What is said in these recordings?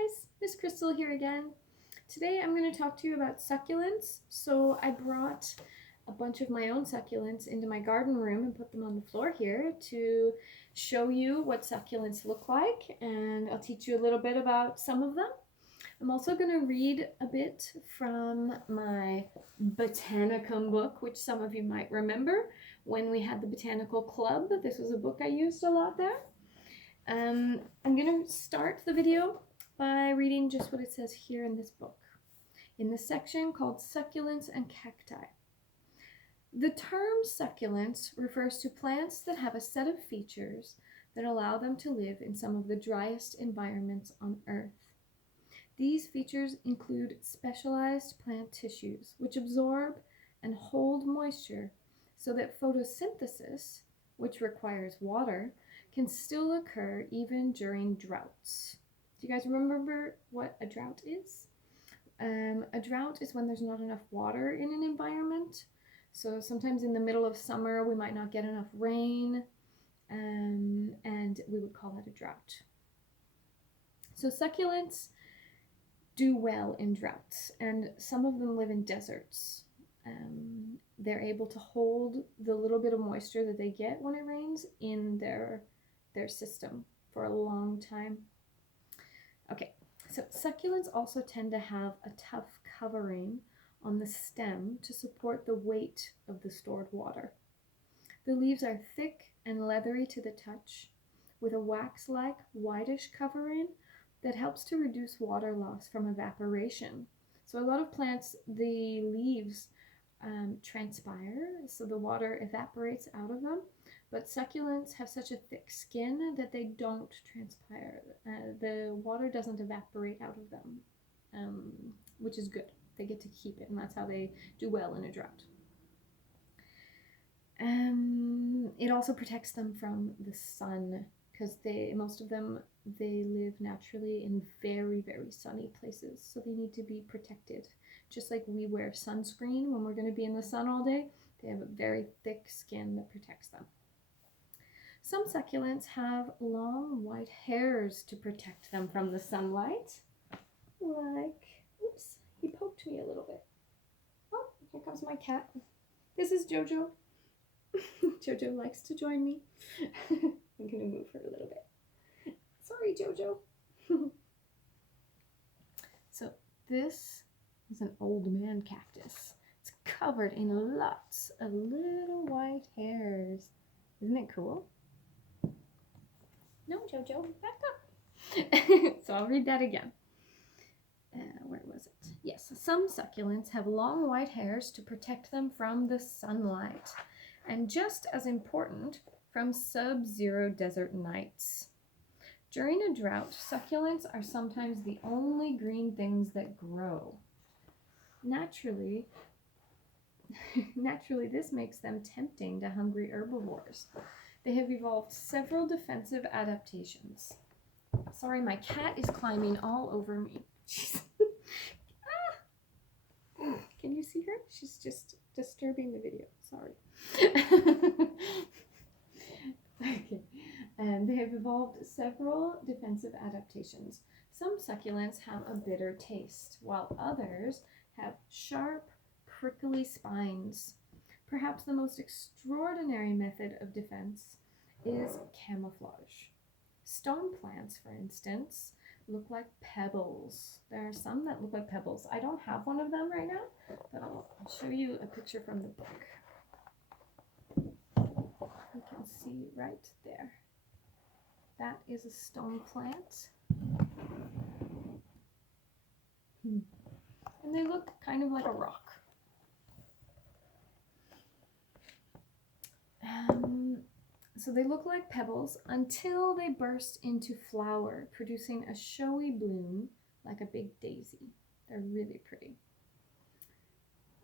guys, Miss Crystal here again. Today I'm going to talk to you about succulents. So I brought a bunch of my own succulents into my garden room and put them on the floor here to show you what succulents look like, and I'll teach you a little bit about some of them. I'm also going to read a bit from my Botanicum book, which some of you might remember when we had the Botanical Club. This was a book I used a lot there. I'm going to start the video by reading just what it says here in this book, in the section called Succulents and Cacti. The term succulents refers to plants that have a set of features that allow them to live in some of the driest environments on Earth. These features include specialized plant tissues, which absorb and hold moisture so that photosynthesis, which requires water, can still occur even during droughts. Do you guys remember what a drought is? A drought is when there's not enough water in an environment. So sometimes in the middle of summer we might not get enough rain, and we would call that a drought. So succulents do well in droughts, and some of them live in deserts. They're able to hold the little bit of moisture that they get when it rains in their system for a long time. Okay, so succulents also tend to have a tough covering on the stem to support the weight of the stored water. The leaves are thick and leathery to the touch, with a wax-like whitish covering that helps to reduce water loss from evaporation. So a lot of plants, the leaves transpire, so the water evaporates out of them, but succulents have such a thick skin that they don't transpire. The water doesn't evaporate out of them, which is good. They get to keep it, and that's how they do well in a drought. It also protects them from the sun, because most of them, they live naturally in very, very sunny places, so they need to be protected. Just like we wear sunscreen when we're going to be in the sun all day, they have a very thick skin that protects them. Some succulents have long white hairs to protect them from the sunlight. Like, oops, he poked me a little bit. Oh, here comes my cat. This is Jojo. Jojo likes to join me. I'm going to move her a little bit. Sorry, Jojo. So this is an old man cactus. It's covered in lots of little white hairs. Isn't it cool? No, Jojo, back up. So I'll read that again. Where was it? Yes, some succulents have long white hairs to protect them from the sunlight, and just as important, from sub-zero desert nights. During a drought, succulents are sometimes the only green things that grow. Naturally, this makes them tempting to hungry herbivores. They have evolved several defensive adaptations. Sorry, my cat is climbing all over me. Can you see her? She's just disturbing the video. Sorry. Okay. And they have evolved several defensive adaptations. Some succulents have a bitter taste, while others have sharp, prickly spines. Perhaps the most extraordinary method of defense is camouflage. Stone plants, for instance, look like pebbles. There are some that look like pebbles. I don't have one of them right now, but I'll show you a picture from the book. You can see right there. That is a stone plant. And they look kind of like a rock. So they look like pebbles until they burst into flower, producing a showy bloom like a big daisy. They're really pretty.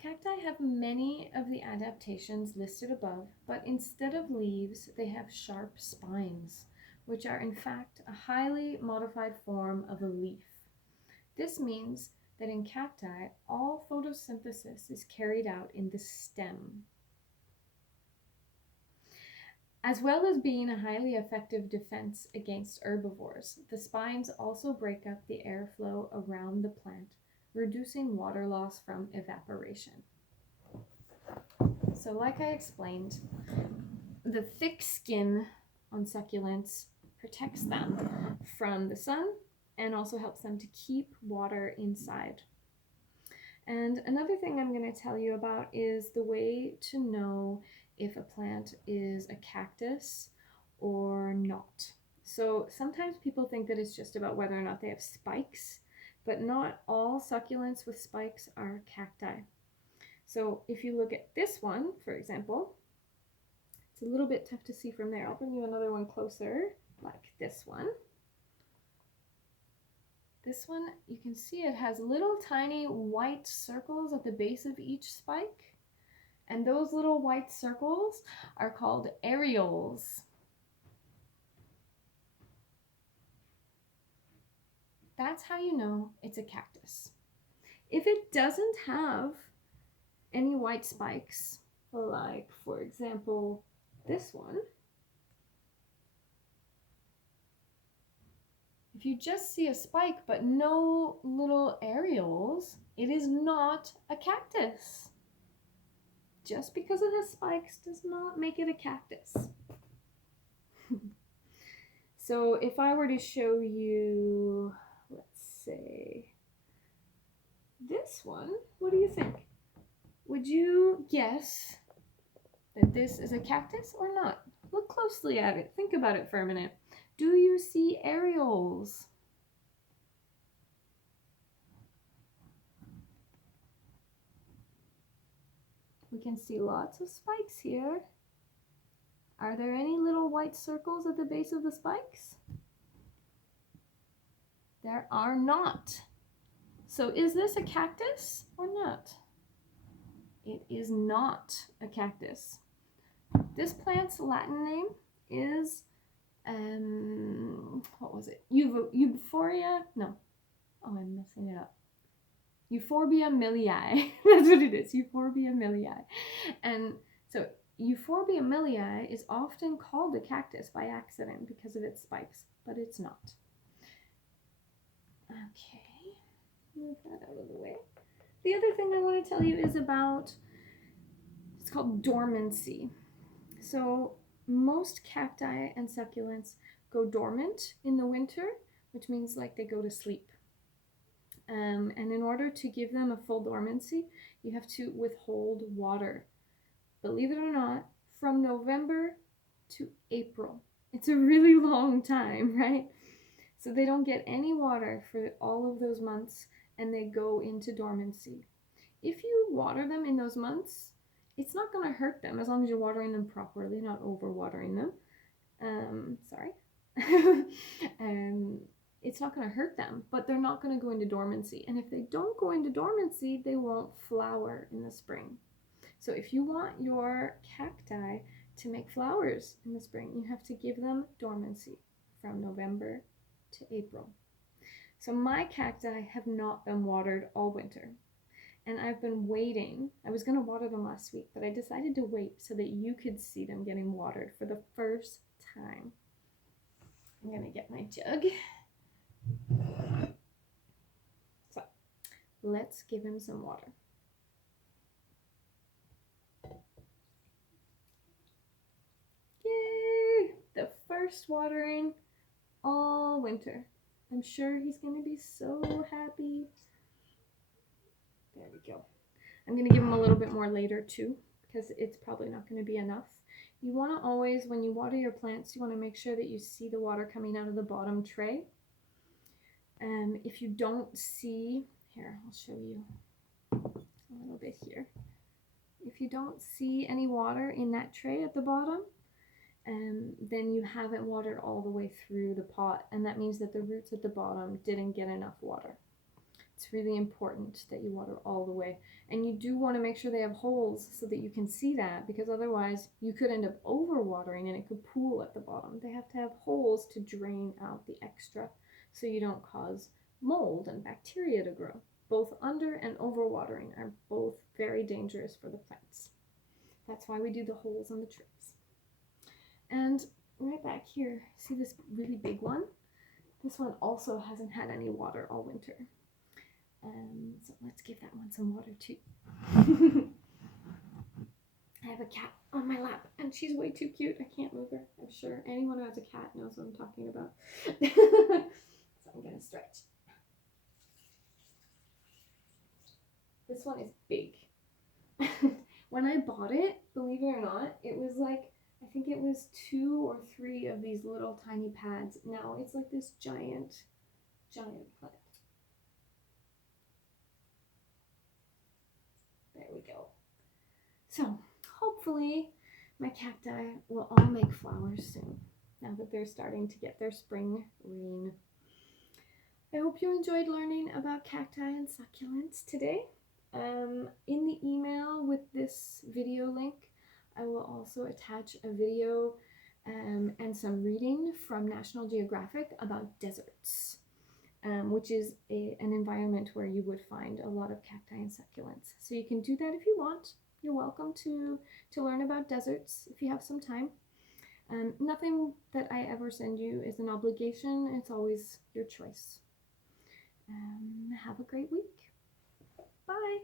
Cacti have many of the adaptations listed above, but instead of leaves, they have sharp spines, which are in fact a highly modified form of a leaf. This means that in cacti, all photosynthesis is carried out in the stem. As well as being a highly effective defense against herbivores, the spines also break up the airflow around the plant, reducing water loss from evaporation. So like I explained, the thick skin on succulents protects them from the sun and also helps them to keep water inside. And another thing I'm going to tell you about is the way to know if a plant is a cactus or not. So sometimes people think that it's just about whether or not they have spikes, but not all succulents with spikes are cacti. So if you look at this one, for example, it's a little bit tough to see from there. I'll bring you another one closer, like this one. This one, you can see it has little tiny white circles at the base of each spike. And those little white circles are called areoles. That's how you know it's a cactus. If it doesn't have any white spikes, like for example, this one, if you just see a spike but no little areoles, it is not a cactus. Just because it has spikes does not make it a cactus. So if I were to show you, let's say, this one, what do you think? Would you guess that this is a cactus or not? Look closely at it. Think about it for a minute. Do you see areoles? We can see lots of spikes here. Are there any little white circles at the base of the spikes? There are not. So is this a cactus or not? It is not a cactus. This plant's Latin name is, what was it? Euphoria? No. Oh, I'm messing it up. Euphorbia millii. That's what it is. Euphorbia millii. And so Euphorbia millii is often called a cactus by accident because of its spikes, but it's not. Okay, move that out of the way. The other thing I want to tell you is about, it's called dormancy. So most cacti and succulents go dormant in the winter, which means like they go to sleep. And in order to give them a full dormancy, you have to withhold water. Believe it or not, from November to April. It's a really long time, right? So they don't get any water for all of those months and they go into dormancy. If you water them in those months, it's not going to hurt them as long as you're watering them properly, not over-watering them. Sorry. It's not going to hurt them, but they're not going to go into dormancy. And if they don't go into dormancy, they won't flower in the spring. So if you want your cacti to make flowers in the spring, you have to give them dormancy from November to April. So my cacti have not been watered all winter. And I've been waiting. I was going to water them last week, but I decided to wait so that you could see them getting watered for the first time. I'm going to get my jug. So let's give him some water. Yay! The first watering all winter. I'm sure he's going to be so happy. There we go. I'm going to give him a little bit more later too, because it's probably not going to be enough. You want to always, when you water your plants, you want to make sure that you see the water coming out of the bottom tray. If you don't see, here, I'll show you a little bit here. If you don't see any water in that tray at the bottom, then you haven't watered all the way through the pot, and that means that the roots at the bottom didn't get enough water. It's really important that you water all the way, and you do want to make sure they have holes so that you can see that, because otherwise you could end up over watering and it could pool at the bottom. They have to have holes to drain out the extra so you don't cause mold and bacteria to grow. Both under and over watering are both very dangerous for the plants. That's why we do the holes on the trays. And right back here, see this really big one? This one also hasn't had any water all winter. So let's give that one some water too. I have a cat on my lap and she's way too cute. I can't move her. I'm sure anyone who has a cat knows what I'm talking about. So I'm gonna stretch. This one is big. When I bought it, believe it or not, it was like, I think it was 2 or 3 of these little tiny pads. Now it's like this giant plant. There we go. So hopefully my cacti will all make flowers soon, now that they're starting to get their spring rain. I hope you enjoyed learning about cacti and succulents today. In the email with this video link, I will also attach a video and some reading from National Geographic about deserts, which is an environment where you would find a lot of cacti and succulents. So you can do that if you want. You're welcome to learn about deserts if you have some time. Nothing that I ever send you is an obligation. It's always your choice. Have a great week. Bye.